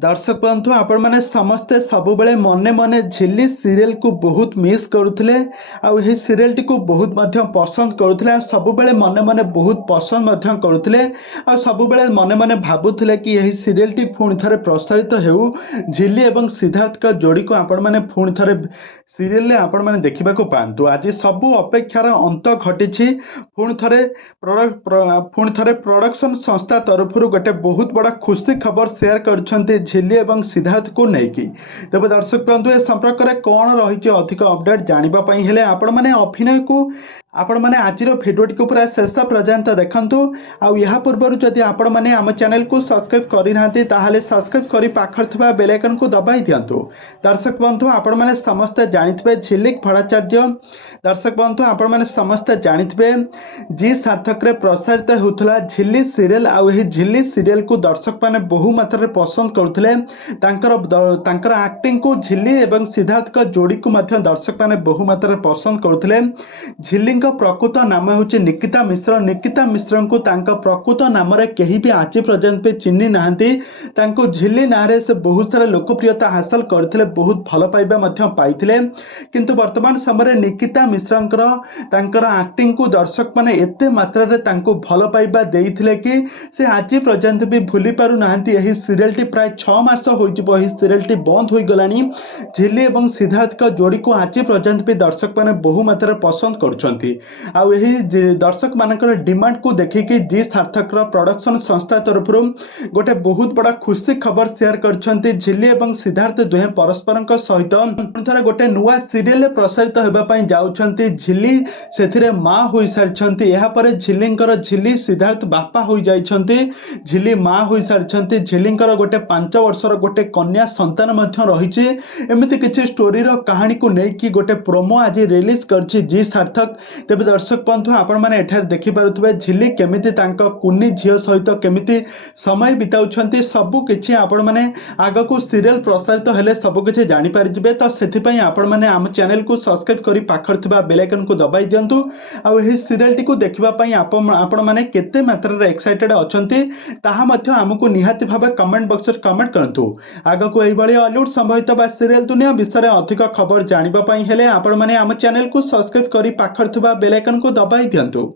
दर्शक बंधु आपण मैंने समस्ते सबुबले मने मने झिल्ली सीरियल को बहुत मिस करुले आई सीरियल टी को बहुत पसंद करुले सबुबले मने मने बहुत पसंद करुले सबुबले मने मने भावुले कि यही सीरियल टी पुणी थे प्रसारित हो झिल्ली एवं सिद्धार्थ का जोड़ी को आपण मैंने पुणी थे सीरियल आपण मैंने देखा पातु आज सबू अपेक्षार अंत घटी पुणी थे प्रोडक्शन संस्था तरफ गोटे बहुत बड़ा खुशी खबर शेयर कर झिल्ली एवं सिद्धार्थ को लेकिन तेज दर्शक बंधु ए संपर्क में कौन रही अधिक अपडेट जानापी हेले आपण मैंने अभिनय को आपण मैंने आज भिडियोटी को पूरा शेष पर्यंत देखु आउ पूर्व जदि आपण मैंने आम चैनल को सब्सक्राइब करना ताहले सब्सक्राइब कर पाखर थिबा बेल आइकन को दबाई दिंतु। दर्शक बंधु आपण मैंने समस्ते जानिथिबे झिल्लिक भट्टाचार्य दर्शक बंधु आपण मैंने समस्ते जानिथिबे जी सार्थक रे प्रसारित होउथला झिल्ली सीरियल आउ झिल्ली सीरियल को दर्शक मैंने बहु मात्रा रे पसंद करथिले तांकर एक्टिंग को झिल्ली एवं सिद्धार्थ का जोड़ी को मध्य दर्शक मैंने बहु मात्रा रे पसंद करथिले। झिल्ली प्रकृत नाम हूँ निकिता मिश्र। निकिता मिश्र को प्रकृत नाम कहीं भी आज पर्यंत भी चिन्ह ना झिल्ली ना से बहुत सारा लोकप्रियता हासिल करते बहुत भल पाइबा पाइथिले किंतु वर्तमान समय निकिता मिश्र एक्टिंग को दर्शक मैंने एते मात्रा रे भल पाइबा देइथिले कि से आज पर्यंत भी भूली पारु नाहंती। यही सीरियल टी प्राय 6 मास हो सीरियल टी बंद हो गलानी। झिल्ली एवं सिद्धार्थ का जोड़ी को आज पर्यंत भी दर्शक मैंने बहु मात्रा पसंद कर दर्शक मानकर डिमांड को देखिकी जी सार्थक प्रोडक्शन संस्था तरफ गोटे बहुत बड़ा खुशी खबर शेयर कर झिल्ली एवं सिद्धार्थ दुहे परस्पर सहित गोटे नुआ सीरियल प्रसारित होगापी जाउछंती। झिल्ली से माँ हो सारी झिल्ली सिद्धार्थ बापा हो जाइछंती। झिल्ली माँ हो सारी झिल्ली गोटे 5 वर्षर गोटे कन्या संतान रही एमती किसी स्टोरी कहानी को लेकिन गोटे प्रोमो आज रिलीज कर जी सार्थक। तेज दर्शक बंधु आपण मैंने एठार देखिपे झिल्ली केमिति कुनी झील सहित केमिति समय बिताउछंती सबू किछि आपण मैंने आग को सीरियल प्रसारित हेले सबू किछि जानि पारिबे। तो सेथिपई आपण मैंने आम चैनल को सब्सक्राइब करी पाखर थिबा बेल आइकन को दबाई दियंतु। आ एही सीरियल टी को देखिबा पई आपण मैंने केते मात्रा रे एक्साइटेड अछंती ताहा मध्य हमकु निहाती भाबे कमेंट बॉक्स रे कमेंट करंतु। आग को एही बळी हॉलीवुड संबंधित बा सीरियल दुनिया विषय अधिक खबर जानिबा पई हेले आपण मैंने आम चैनल को सब्सक्राइब करी पाखर थिबा बेल आइकन को दबाई दियंतु।